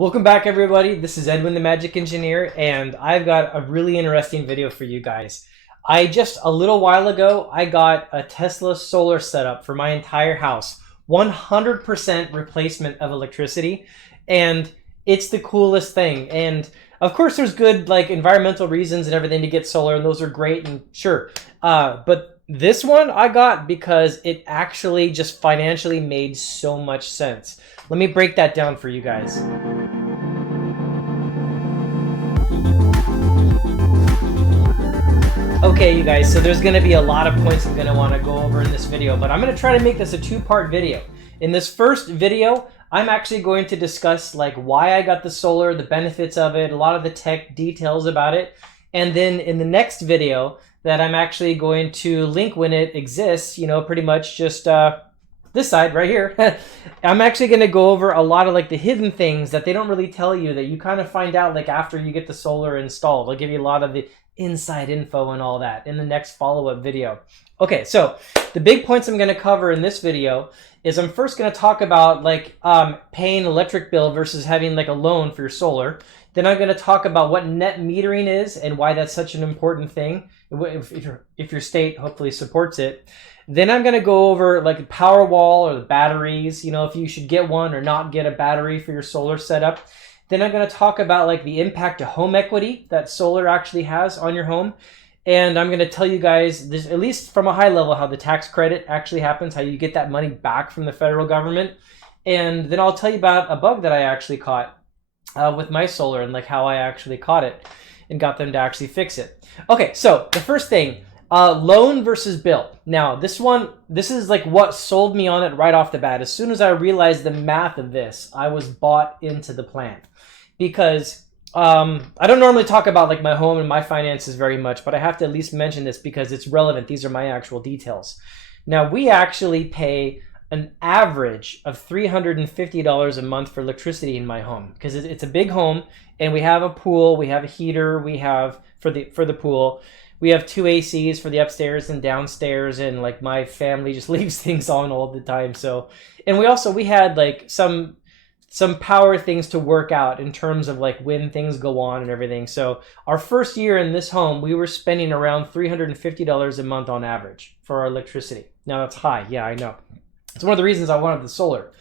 Welcome back, everybody. This is Edwin the Magic Engineer, and I've got a really interesting video for you guys. A little while ago, I got a Tesla solar setup for my entire house. 100% replacement of electricity, and it's the coolest thing. And of course, there's good environmental reasons and everything to get solar, and those are great, and sure. But this one I got because it actually just financially made so much sense. Let me break that down for you guys. Okay, you guys, so there's going to be a lot of points I'm going to want to go over in this video, but I'm going to try to make this a two-part video. In this first video, I'm actually going to discuss why I got the solar, the benefits of it, a lot of the tech details about it. And then in the next video that I'm actually going to link when it exists, pretty much just this side right here, I'm actually going to go over a lot of the hidden things that they don't really tell you that you kind of find out after you get the solar installed. I'll give you a lot of the inside info and all that in the next follow-up video. Okay, so the big points I'm going to cover in this video is I'm first going to talk about paying electric bill versus having a loan for your solar. Then I'm going to talk about what net metering is and why that's such an important thing if your state hopefully supports it. Then I'm going to go over the power wall or the batteries, if you should get one or not get a battery for your solar setup. Then I'm going to talk about the impact to home equity that solar actually has on your home. And I'm going to tell you guys, this, at least from a high level, how the tax credit actually happens, how you get that money back from the federal government. And then I'll tell you about a bug that I actually caught with my solar and how I actually caught it and got them to actually fix it. Okay, so the first thing, loan versus bill. Now, this is what sold me on it right off the bat. As soon as I realized the math of this, I was bought into the plan. Because I don't normally talk about my home and my finances very much, but I have to at least mention this because it's relevant. These are my actual details. Now, we actually pay an average of $350 a month for electricity in my home because it's a big home, and we have a pool, we have a heater, we have for the pool. We have 2 ACs for the upstairs and downstairs, and my family just leaves things on all the time. So, and we had some power things to work out in terms of when things go on and everything. So our first year in this home, we were spending around $350 a month on average for our electricity. Now that's high. Yeah, I know. It's one of the reasons I wanted the solar.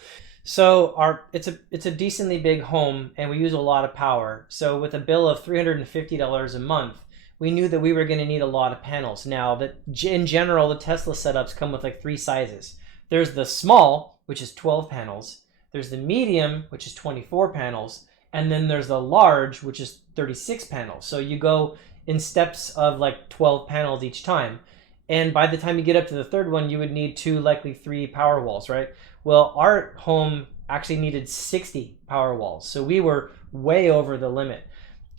So it's a decently big home, and we use a lot of power. So with a bill of $350 a month, we knew that we were going to need a lot of panels. Now, in general, the Tesla setups come with 3 sizes. There's the small, which is 12 panels. There's the medium, which is 24 panels. And then there's the large, which is 36 panels. So you go in steps of 12 panels each time. And by the time you get up to the third one, you would need 2, likely 3 power walls, right? Well, our home actually needed 60 power walls. So we were way over the limit.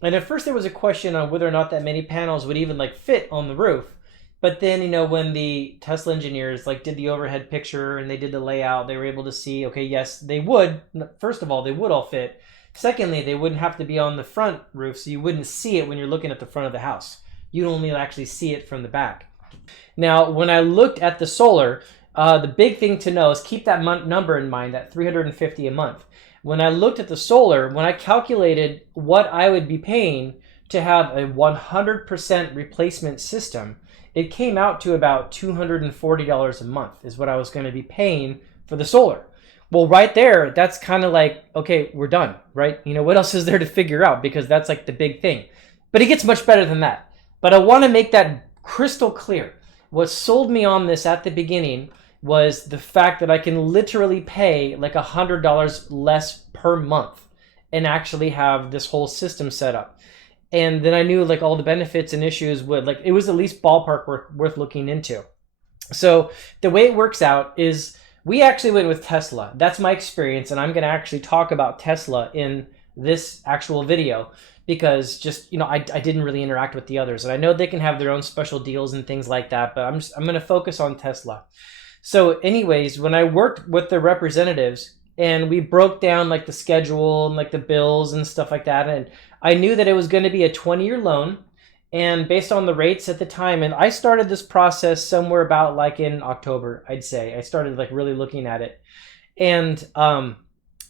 And at first there was a question on whether or not that many panels would even fit on the roof. But then, when the Tesla engineers did the overhead picture and they did the layout, they were able to see, okay, yes, they would. First of all, they would all fit. Secondly, they wouldn't have to be on the front roof, so you wouldn't see it when you're looking at the front of the house. You'd only actually see it from the back. Now, when I looked at the solar, the big thing to know is keep that number in mind, that $350 a month. When I looked at the solar, when I calculated what I would be paying to have a 100% replacement system, it came out to about $240 a month is what I was going to be paying for the solar. Well, right there, that's kind of okay, we're done, right? What else is there to figure out? Because that's the big thing. But it gets much better than that. But I want to make that crystal clear. What sold me on this at the beginning was the fact that I can literally pay $100 less per month and actually have this whole system set up. And then I knew all the benefits and issues would it was at least ballpark worth looking into. So the way it works out is we actually went with Tesla. That's my experience, and I'm going to actually talk about Tesla in this actual video because I didn't really interact with the others, and I know they can have their own special deals and things like that, but I'm going to focus on Tesla. So anyways, when I worked with the representatives and we broke down the schedule and the bills and stuff like that, and I knew that it was going to be a 20-year loan, and based on the rates at the time, and I started this process somewhere about in October, I'd say. I started really looking at it. And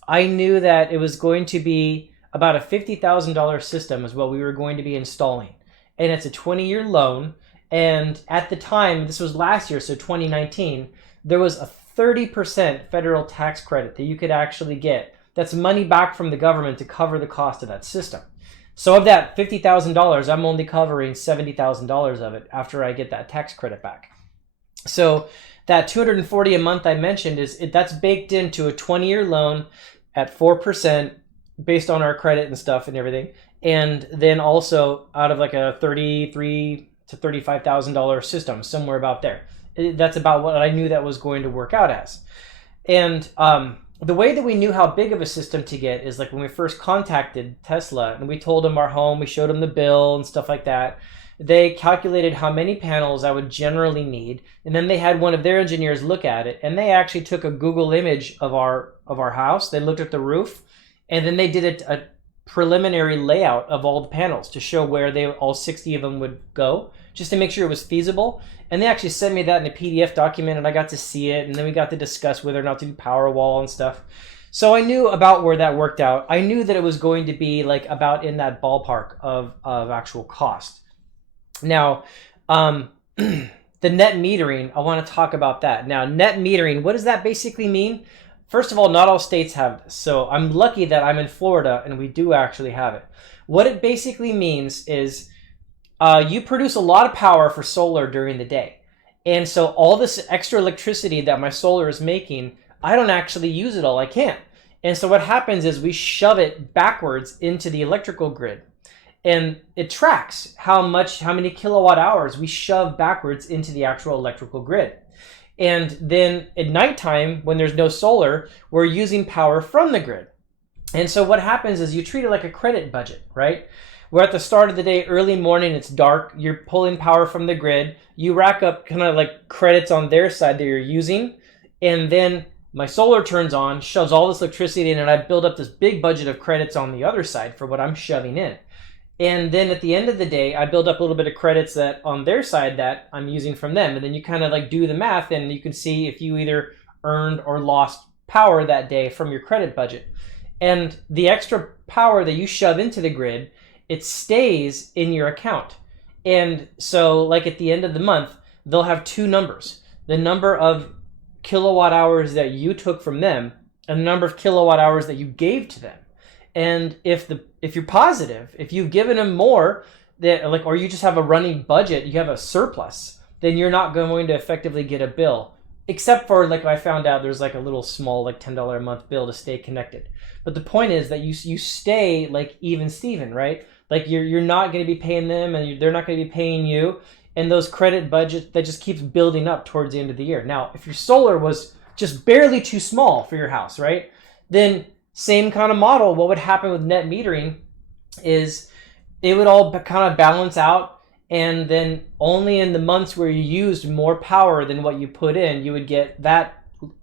I knew that it was going to be about a $50,000 system is what we were going to be installing. And it's a 20-year loan. And at the time, this was last year, so 2019, there was a 30% federal tax credit that you could actually get. That's money back from the government to cover the cost of that system. So of that $50,000, I'm only covering $70,000 of it after I get that tax credit back. So that $240 a month I mentioned that's baked into a 20-year loan at 4% based on our credit and stuff and everything. And then also out of like a $33,000 to $35,000 system, somewhere about there. That's about what I knew that was going to work out as. And the way that we knew how big of a system to get is like when we first contacted Tesla and we told them our home, we showed them the bill and stuff like that. They calculated how many panels I would generally need, and then they had one of their engineers look at it, and they actually took a Google image of our house. They looked at the roof, and then they did a preliminary layout of all the panels to show where all 60 of them would go, just to make sure it was feasible. And they actually sent me that in a PDF document, and I got to see it, and then we got to discuss whether or not to do Powerwall and stuff. So I knew about where that worked out. I knew that it was going to be like about in that ballpark of actual cost. Now, the net metering, I want to talk about that. Now, net metering, what does that basically mean? First of all, not all states have this. So I'm lucky that I'm in Florida and we do actually have it. What it basically means is you produce a lot of power for solar during the day. And so all this extra electricity that my solar is making, I don't actually use it all. I can't. And so what happens is we shove it backwards into the electrical grid. And it tracks how many kilowatt hours we shove backwards into the actual electrical grid. And then at nighttime, when there's no solar, we're using power from the grid. And so what happens is you treat it like a credit budget, right? We're at the start of the day, early morning, it's dark, you're pulling power from the grid, you rack up kind of like credits on their side that you're using, and then my solar turns on, shoves all this electricity in, and I build up this big budget of credits on the other side for what I'm shoving in. And then at the end of the day, I build up a little bit of credits that on their side that I'm using from them. And then you kind of like do the math and you can see if you either earned or lost power that day from your credit budget. And the extra power that you shove into the grid, it stays in your account. And so like at the end of the month, they'll have two numbers. The number of kilowatt hours that you took from them and the number of kilowatt hours that you gave to them. And if you're positive, if you've given them more, or you just have a running budget, you have a surplus, then you're not going to effectively get a bill. Except for, like I found out, there's like a little small, like $10 a month bill to stay connected. But the point is that you stay like even Steven, right? Like you're not going to be paying them, and they're not going to be paying you. And those credit budgets, that just keeps building up towards the end of the year. Now, if your solar was just barely too small for your house, right? Then same kind of model, what would happen with net metering is it would all kind of balance out, and then only in the months where you used more power than what you put in, you would get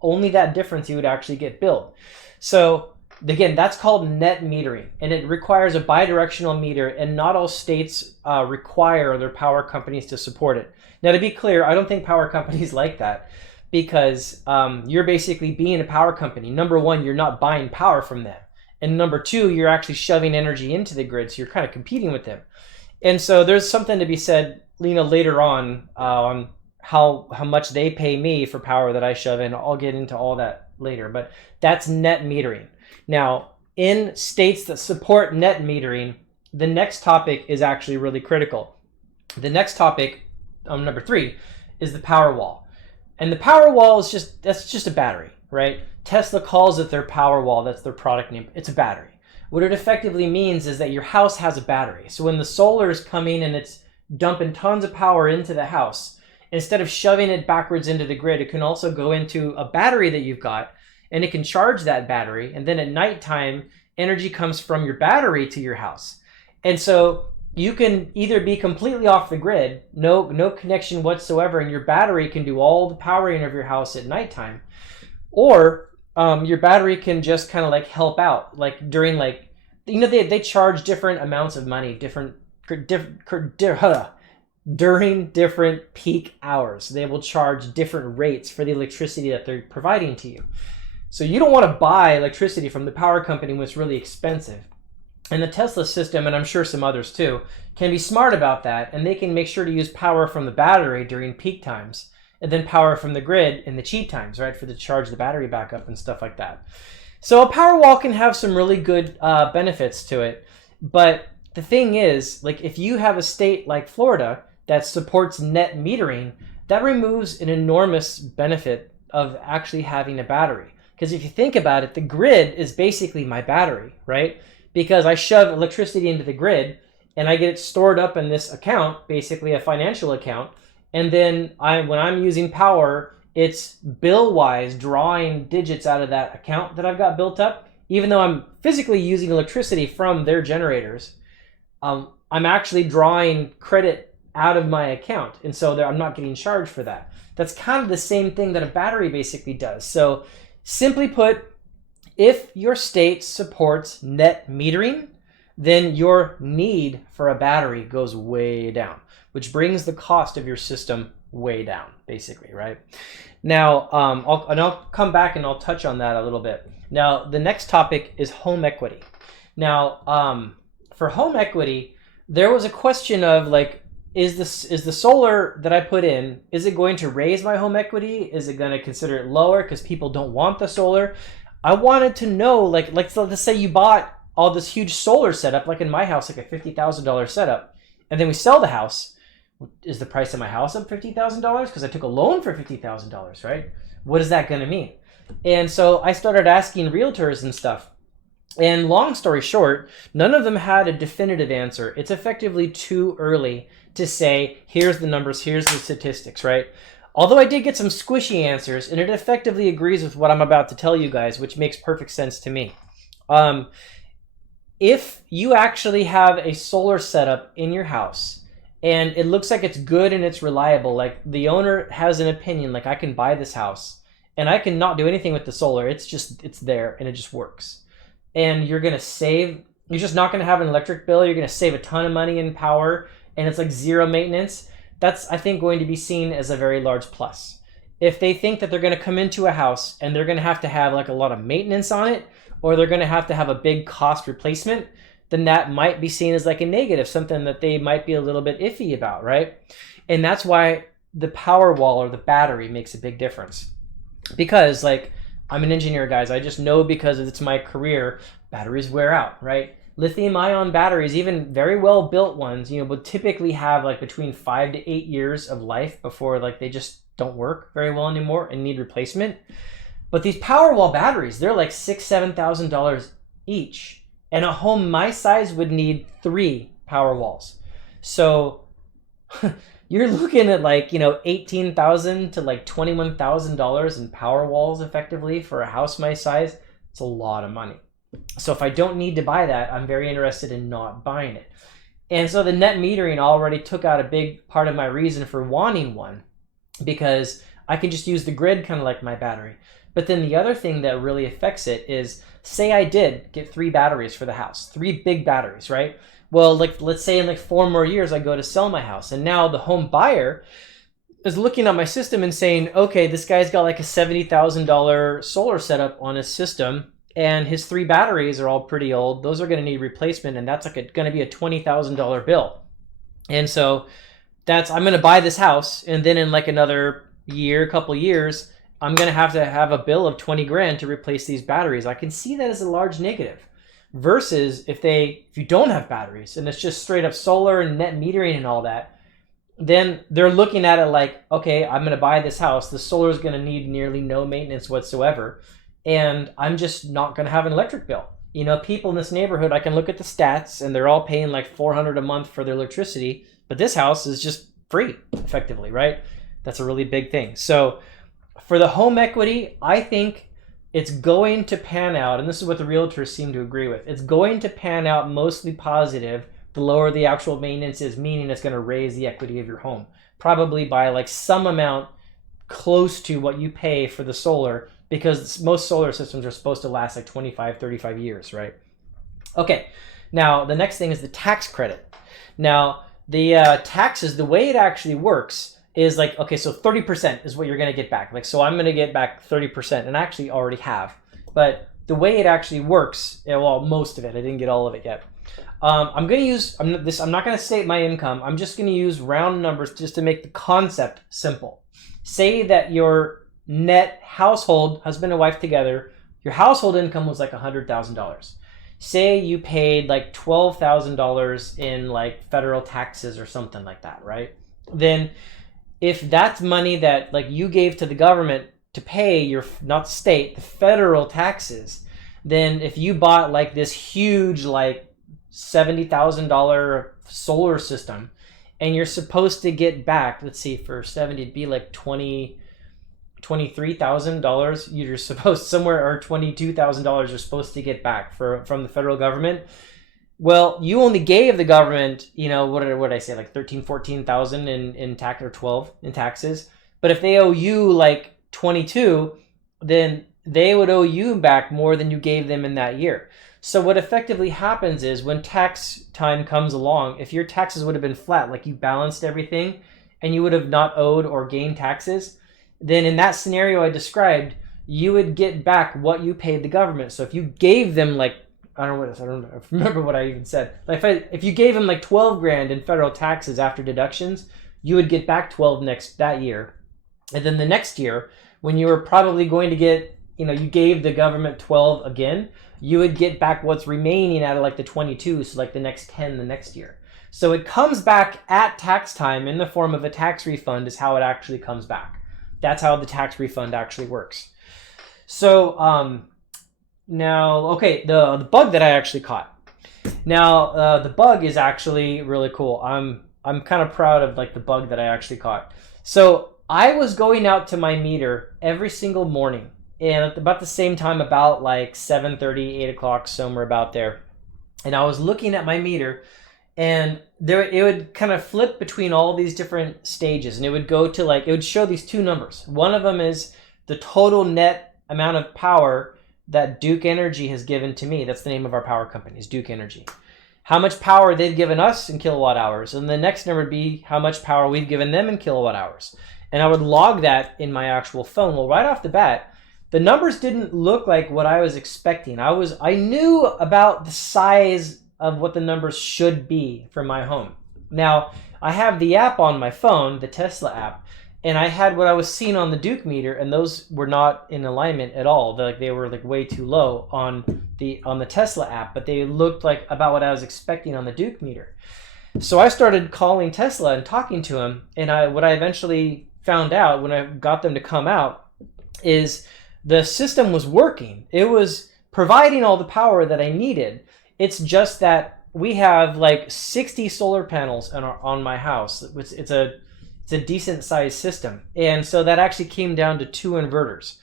only that difference you would actually get billed. So again, that's called net metering, and it requires a bidirectional meter, and not all states require their power companies to support it. Now, to be clear, I don't think power companies like that, because you're basically being a power company. Number one, you're not buying power from them. And number two, you're actually shoving energy into the grid, so you're kind of competing with them. And so there's something to be said, later on how much they pay me for power that I shove in. I'll get into all that later, but that's net metering. Now, in states that support net metering, the next topic is actually really critical. The next topic, number 3, is the Powerwall. And the Powerwall is that's just a battery, right? Tesla calls it their Powerwall. That's their product name. It's a battery. What it effectively means is that your house has a battery. So when the solar is coming and it's dumping tons of power into the house, instead of shoving it backwards into the grid, it can also go into a battery that you've got, and it can charge that battery. And then at nighttime, energy comes from your battery to your house. And so you can either be completely off the grid, no connection whatsoever, and your battery can do all the powering of your house at nighttime, or your battery can just kind of like help out, like during they charge different amounts of money, during different peak hours. They will charge different rates for the electricity that they're providing to you. So you don't want to buy electricity from the power company when it's really expensive. And the Tesla system, and I'm sure some others too, can be smart about that, and they can make sure to use power from the battery during peak times, and then power from the grid in the cheap times, right, for to charge the battery back up and stuff like that. So a power wall can have some really good benefits to it, but the thing is, like, if you have a state like Florida that supports net metering, that removes an enormous benefit of actually having a battery. Because if you think about it, the grid is basically my battery, right? Because I shove electricity into the grid and I get it stored up in this account, basically a financial account. And then when I'm using power, it's bill-wise drawing digits out of that account that I've got built up. Even though I'm physically using electricity from their generators, I'm actually drawing credit out of my account. And so I'm not getting charged for that. That's kind of the same thing that a battery basically does. So simply put, if your state supports net metering, then your need for a battery goes way down, which brings the cost of your system way down, basically, right? Now, I'll come back and I'll touch on that a little bit. Now, the next topic is home equity. Now, for home equity, there was a question of like, is the solar that I put in, is it going to raise my home equity? Is it going to consider it lower because people don't want the solar? I wanted to know, like let's say you bought all this huge solar setup, like in my house, like a $50,000 setup, and then we sell the house. Is the price of my house up $50,000 because I took a loan for $50,000, right? What is that going to mean? And so I started asking realtors and stuff. And long story short, none of them had a definitive answer. It's effectively too early to say, here's the numbers, here's the statistics, right? Although I did get some squishy answers, and it effectively agrees with what I'm about to tell you guys, which makes perfect sense to me. If you actually have a solar setup in your house, and it looks like it's good and it's reliable, like the owner has an opinion, like I can buy this house, and I can not do anything with the solar, it's there, and it just works. And you're gonna save, you're just not gonna have an electric bill, you're gonna save a ton of money in power, and it's like zero maintenance. That's, I think, going to be seen as a very large plus. If they think that they're going to come into a house and they're going to have like a lot of maintenance on it, or they're going to have a big cost replacement, then that might be seen as like a negative, something that they might be a little bit iffy about, right? And that's why the power wall or the battery makes a big difference. Because like, I'm an engineer, guys. I just know because it's my career, batteries wear out, right? Lithium-ion batteries, even very well-built ones, would typically have like between 5 to 8 years of life before like they just don't work very well anymore and need replacement. But these Powerwall batteries, they're like $6,000-$7,000 each, and a home my size would need 3 Powerwalls. So you're looking at like $18,000 to like $21,000 in Powerwalls effectively for a house my size. It's a lot of money. So if I don't need to buy that, I'm very interested in not buying it. And so the net metering already took out a big part of my reason for wanting one, because I can just use the grid kind of like my battery. But then the other thing that really affects it is, say I did get 3 batteries for the house, 3 big batteries, right? Well, like let's say in like 4 more years I go to sell my house, and now the home buyer is looking at my system and saying, okay, this guy's got like a $70,000 solar setup on his system, and his 3 batteries are all pretty old. Those are going to need replacement, and that's like going to be a $20,000 bill. And so I'm going to buy this house, and then in like another couple years, I'm going to have a bill of 20 grand to replace these batteries. I can see that as a large negative. Versus if you don't have batteries and it's just straight up solar and net metering and all that, then they're looking at it like, okay, I'm going to buy this house. The solar is going to need nearly no maintenance whatsoever, and I'm just not going to have an electric bill. People in this neighborhood, I can look at the stats, and they're all paying like $400 a month for their electricity, but this house is just free, effectively, right? That's a really big thing. So for the home equity, I think it's going to pan out, and this is what the realtors seem to agree with. It's going to pan out mostly positive the lower the actual maintenance is, meaning it's going to raise the equity of your home, probably by like some amount close to what you pay for the solar, because most solar systems are supposed to last like 25, 35 years, right? Okay, now the next thing is the tax credit. Now, the taxes, the way it actually works is like, okay, so 30% is what you're going to get back. Like, so I'm going to get back 30%, and I actually already have. but the way it actually works, well, most of it, I didn't get all of it yet. I'm not going to state my income. I'm just going to use round numbers just to make the concept simple. Say that your net household, husband and wife together, your household income was like $100,000. Say you paid like $12,000 in like federal taxes or something like that, right? Then if that's money that like you gave to the government to pay your, not state, the federal taxes, then if you bought like this huge like $70,000 solar system and you're supposed to get back, let's see, for 70 it'd be like $23,000 you're supposed somewhere, or $22,000 you're supposed to get back from the federal government. Well, you only gave the government, you know, what did I say, like 14,000 in tax, or 12 in taxes. But if they owe you like 22, then they would owe you back more than you gave them in that year. So what effectively happens is when tax time comes along, if your taxes would have been flat, like you balanced everything and you would have not owed or gained taxes, then in that scenario I described, you would get back what you paid the government. So if you gave them like, I don't remember what I even said. Like if you gave them like 12 grand in federal taxes after deductions, you would get back 12 that year. And then the next year, when you were probably going to get, you know, you gave the government 12 again, you would get back what's remaining out of like the 22, so like the next 10 the next year. So it comes back at tax time in the form of a tax refund is how it actually comes back. That's how the tax refund actually works. So now, okay, the bug that I actually caught. Now, the bug is actually really cool. I'm kind of proud of like the bug that I actually caught. So I was going out to my meter every single morning, and at about the same time, about like 7:30, 8 o'clock, somewhere about there. And I was looking at my meter, and it would kind of flip between all these different stages, and it would go to like, it would show these two numbers. One of them is the total net amount of power that Duke Energy has given to me. That's the name of our power company, is Duke Energy. How much power they've given us in kilowatt hours. And the next number would be how much power we've given them in kilowatt hours. And I would log that in my actual phone. Well, right off the bat, the numbers didn't look like what I was expecting. I knew about the size of what the numbers should be for my home. Now, I have the app on my phone, the Tesla app, and I had what I was seeing on the Duke meter, and those were not in alignment at all. They were like way too low on the Tesla app, but they looked like about what I was expecting on the Duke meter. So I started calling Tesla and talking to him, and what I eventually found out when I got them to come out is the system was working. It was providing all the power that I needed. It's just that we have like 60 solar panels on my house. It's a decent sized system. And so that actually came down to 2 inverters.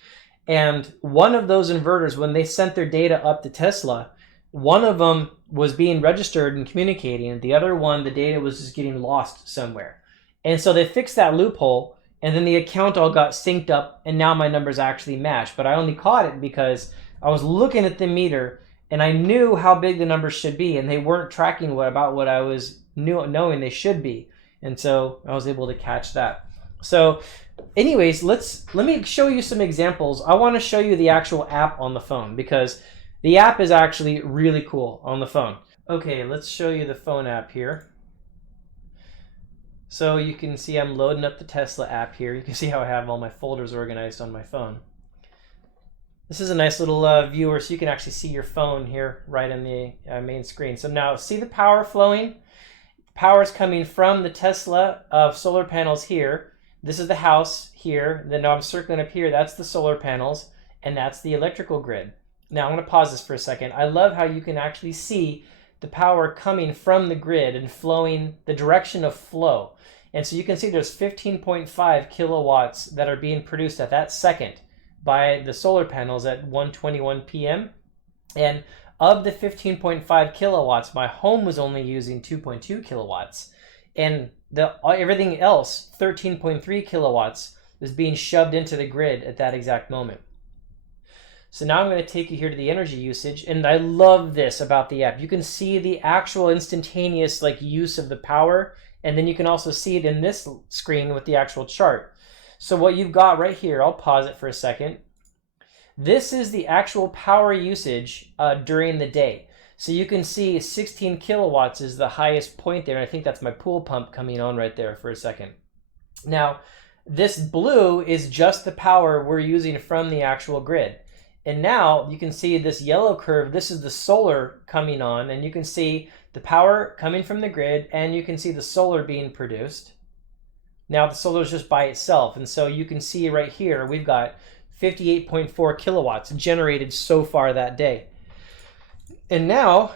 And one of those inverters, when they sent their data up to Tesla, one of them was being registered and communicating. The other one, the data was just getting lost somewhere. And so they fixed that loophole, and then the account all got synced up, and now my numbers actually match. But I only caught it because I was looking at the meter and I knew how big the numbers should be, and they weren't tracking about what I was knowing they should be. And so I was able to catch that. So anyways, let me show you some examples. I want to show you the actual app on the phone because the app is actually really cool on the phone. Okay, let's show you the phone app here. So you can see I'm loading up the Tesla app here. You can see how I have all my folders organized on my phone. This is a nice little viewer, so you can actually see your phone here right on the main screen. So now see the power flowing? Power is coming from the Tesla solar panels here. This is the house here. Then I'm circling up here. That's the solar panels, and that's the electrical grid. Now I'm going to pause this for a second. I love how you can actually see the power coming from the grid and flowing the direction of flow. And so you can see there's 15.5 kilowatts that are being produced at that second by the solar panels at 1:21 p.m. And of the 15.5 kilowatts, my home was only using 2.2 kilowatts. And everything else, 13.3 kilowatts, is being shoved into the grid at that exact moment. So now I'm going to take you here to the energy usage, and I love this about the app. You can see the actual instantaneous use of the power, and then you can also see it in this screen with the actual chart. So what you've got right here, I'll pause it for a second. This is the actual power usage during the day. So you can see 16 kilowatts is the highest point there. And I think that's my pool pump coming on right there for a second. Now, this blue is just the power we're using from the actual grid. And now you can see this yellow curve. This is the solar coming on, and you can see the power coming from the grid, and you can see the solar being produced. Now the solar is just by itself. And so you can see right here, we've got 58.4 kilowatts generated so far that day. And now,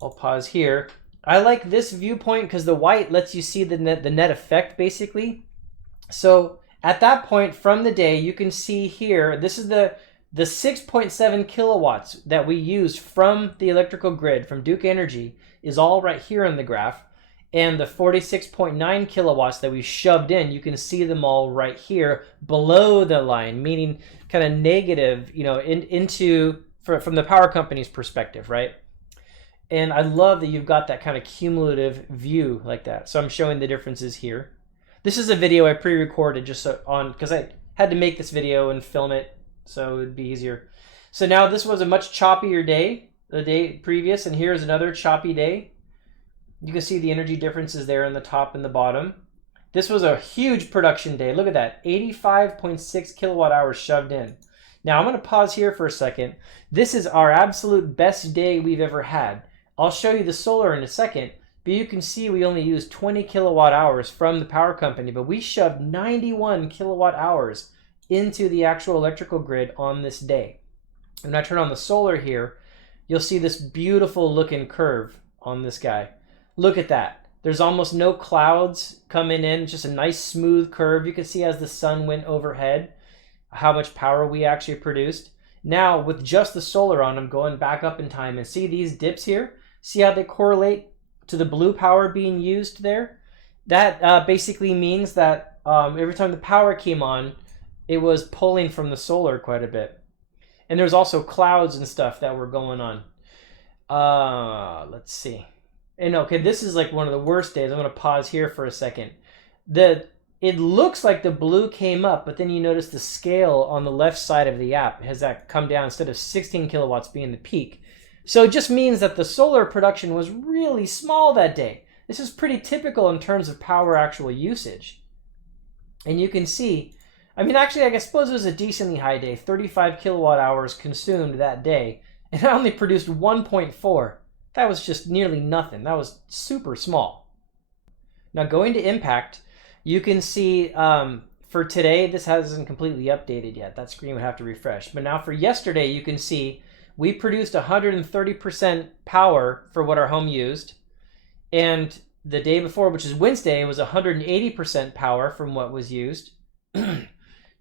I'll pause here. I like this viewpoint because the white lets you see the net effect basically. So at that point from the day, you can see here, this is the 6.7 kilowatts that we used from the electrical grid, from Duke Energy, is all right here in the graph. And the 46.9 kilowatts that we shoved in, you can see them all right here below the line, meaning kind of negative, you know, from the power company's perspective, right? And I love that you've got that kind of cumulative view like that. So I'm showing the differences here. This is a video I pre-recorded just because I had to make this video and film it so it would be easier. So now this was a much choppier day, the day previous, and here's another choppy day. You can see the energy differences there in the top and the bottom. This was a huge production day. Look at that, 85.6 kilowatt hours shoved in. Now I'm going to pause here for a second. This is our absolute best day we've ever had. I'll show you the solar in a second, but you can see we only used 20 kilowatt hours from the power company, but we shoved 91 kilowatt hours into the actual electrical grid on this day. When I turn on the solar here, you'll see this beautiful looking curve on this guy. Look at that. There's almost no clouds coming in, just a nice smooth curve. You can see as the sun went overhead how much power we actually produced. Now with just the solar on, I'm going back up in time and see these dips here? See how they correlate to the blue power being used there? That basically means that every time the power came on, it was pulling from the solar quite a bit. And there's also clouds and stuff that were going on. Let's see. And okay, this is like one of the worst days. I'm going to pause here for a second. It looks like the blue came up, but then you notice the scale on the left side of the app has that come down instead of 16 kilowatts being the peak. So it just means that the solar production was really small that day. This is pretty typical in terms of power actual usage. And you can see, I mean, actually, I suppose it was a decently high day, 35 kilowatt hours consumed that day, and I only produced 1.4. That was just nearly nothing. That was super small. Now going to impact, you can see for today, this hasn't completely updated yet. That screen would have to refresh. But now for yesterday, you can see we produced 130% power for what our home used. And the day before, which is Wednesday, was 180% power from what was used.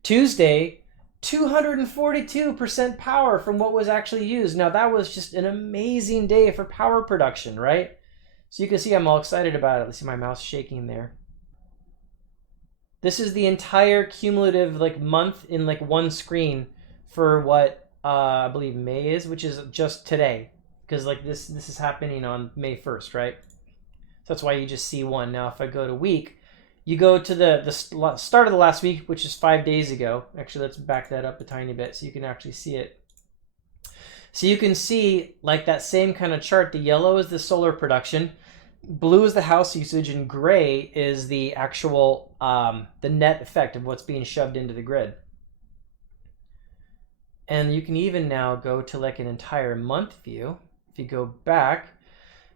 Tuesday, 242% power from what was actually used. Now that was just an amazing day for power production, right? So you can see I'm all excited about it. Let's see my mouse shaking there. This is the entire cumulative month in one screen for what I believe May is, which is just today, because this is happening on May 1st, right? So that's why you just see one. Now if I go to week, you go to the start of the last week, which is 5 days ago. Actually, let's back that up a tiny bit so you can actually see it. So you can see that same kind of chart. The yellow is the solar production, blue is the house usage, and gray is the actual the net effect of what's being shoved into the grid. And you can even now go to an entire month view. If you go back,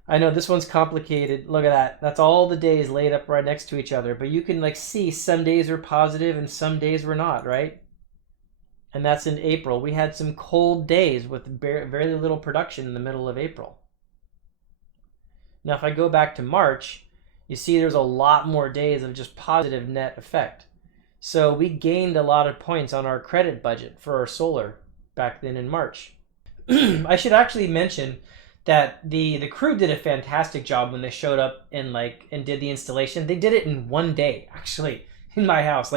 I know this one's complicated. Look at that. That's all the days laid up right next to each other. But you can see some days were positive and some days were not, right? And that's in April. We had some cold days with very little production in the middle of April. Now, if I go back to March, you see there's a lot more days of just positive net effect. So we gained a lot of points on our credit budget for our solar back then in March. I should actually mention that the crew did a fantastic job when they showed up and did the installation. They did it in one day, actually, in my house.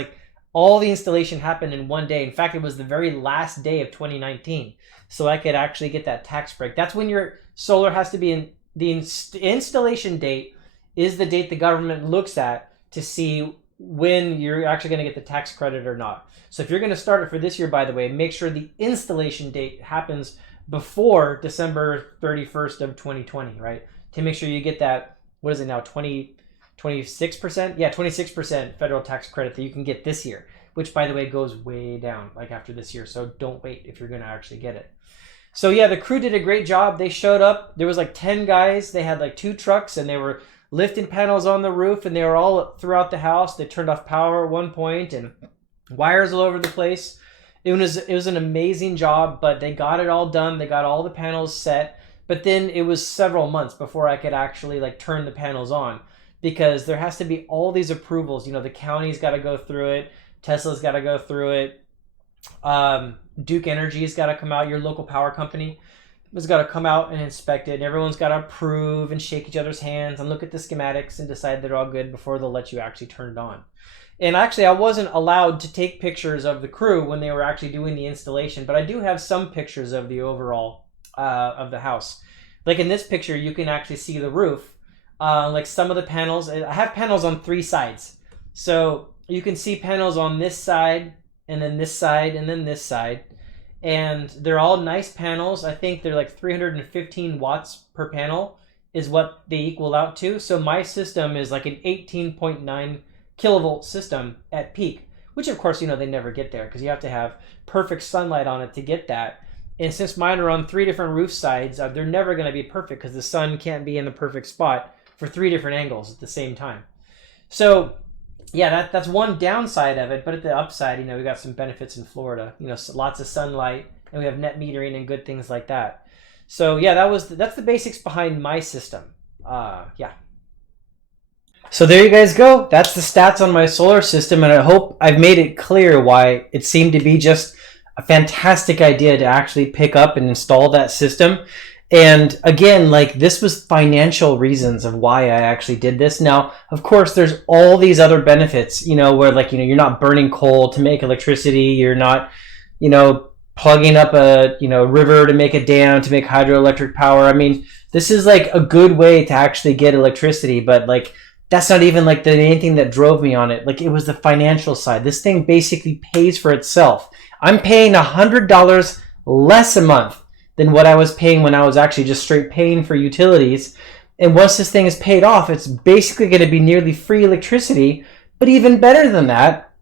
All the installation happened in one day. In fact, it was the very last day of 2019. So I could actually get that tax break. That's when your solar has to be in. The installation date is the date the government looks at to see when you're actually going to get the tax credit or not. So if you're going to start it for this year, by the way, make sure the installation date happens before December 31st of 2020, right? To make sure you get that, what is it now, 26%? Yeah, 26% federal tax credit that you can get this year, which, by the way, goes way down like after this year. So don't wait if you're going to actually get it. So yeah, the crew did a great job. They showed up. There was like 10 guys. They had like 2 trucks, and they were lifting panels on the roof, and they were all throughout the house. They turned off power at one point, and wires all over the place. It was an amazing job, but they got it all done. They got all the panels set, but then it was several months before I could actually like turn the panels on, because there has to be all these approvals. You know, the county's got to go through it. Tesla's got to go through it. Duke Energy's got to come out. Your local power company has got to come out and inspect it. And everyone's got to approve and shake each other's hands and look at the schematics and decide they're all good before they'll let you actually turn it on. And actually, I wasn't allowed to take pictures of the crew when they were actually doing the installation, but I do have some pictures of the overall of the house. Like in this picture, you can actually see the roof. Like some of the panels, I have panels on 3 sides. So you can see panels on this side, and then this side, and then this side. And they're all nice panels. I think they're like 315 watts per panel is what they equal out to. So my system is like an 18.9 kilovolt system at peak, which of course, you know, they never get there because you have to have perfect sunlight on it to get that. And since mine are on 3 different roof sides, they're never going to be perfect because the sun can't be in the perfect spot for 3 different angles at the same time. So yeah, that's one downside of it, but at the upside, you know, we got some benefits in Florida, you know, lots of sunlight, and we have net metering and good things like that. So yeah, that's the basics behind my system. Yeah. So there you guys go. That's the stats on my solar system, and I hope I've made it clear why it seemed to be just a fantastic idea to actually pick up and install that system. And again, like, this was financial reasons of why I actually did this. Now, of course, there's all these other benefits, you know, where, like, you know, you're not burning coal to make electricity. You're not, you know, plugging up a, you know, river to make a dam to make hydroelectric power. I mean, this is like a good way to actually get electricity, but like, that's not even like the main thing that drove me on it. Like, it was the financial side. This thing basically pays for itself. I'm paying $100 less a month than what I was paying when I was actually just straight paying for utilities. And once this thing is paid off, it's basically going to be nearly free electricity. But even better than that,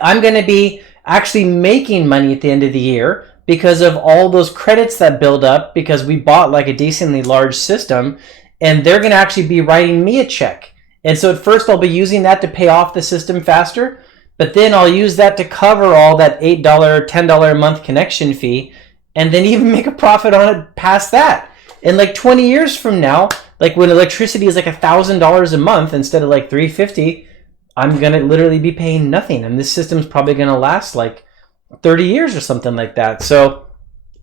I'm going to be actually making money at the end of the year because of all those credits that build up, because we bought like a decently large system, and they're going to actually be writing me a check. And so at first I'll be using that to pay off the system faster, but then I'll use that to cover all that $8, $10 a month connection fee, and then even make a profit on it past that. And like 20 years from now, like when electricity is like $1,000 a month instead of like $350, I'm going to literally be paying nothing. And this system's probably going to last like 30 years or something like that. So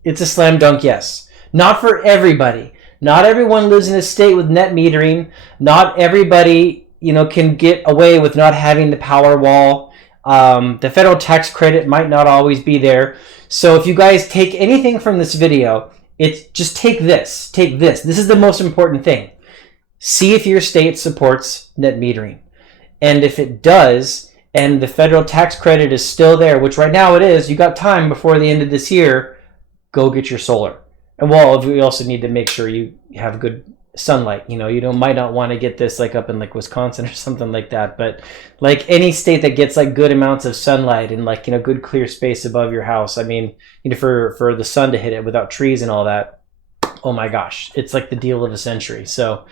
it's a slam dunk yes. Not for everybody. Not everyone lives in a state with net metering. Not everybody, you know, can get away with not having the power wall. The federal tax credit might not always be there. So if you guys take anything from this video, it's just take this. Take this. This is the most important thing. See if your state supports net metering. And if it does, and the federal tax credit is still there, which right now it is, you got time before the end of this year, go get your solar. And well, we also need to make sure you have good sunlight. You know, you might not want to get this like up in like Wisconsin or something like that, but like any state that gets like good amounts of sunlight and like, you know, good clear space above your house. I mean, you know, for the sun to hit it without trees and all that, oh my gosh, it's like the deal of the century. So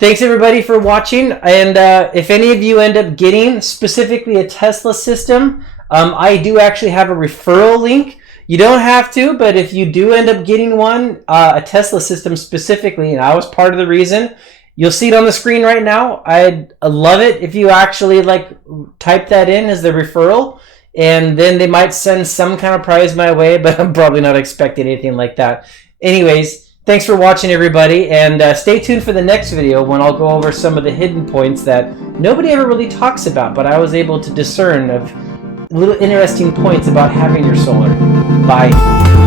thanks everybody for watching. And if any of you end up getting specifically a Tesla system, I do actually have a referral link. You don't have to, but if you do end up getting one, a Tesla system specifically, and I was part of the reason, you'll see it on the screen right now. I'd love it if you actually like type that in as the referral, and then they might send some kind of prize my way, but I'm probably not expecting anything like that. Anyways, thanks for watching everybody, and stay tuned for the next video when I'll go over some of the hidden points that nobody ever really talks about, but I was able to discern of little interesting points about having your solar. Bye.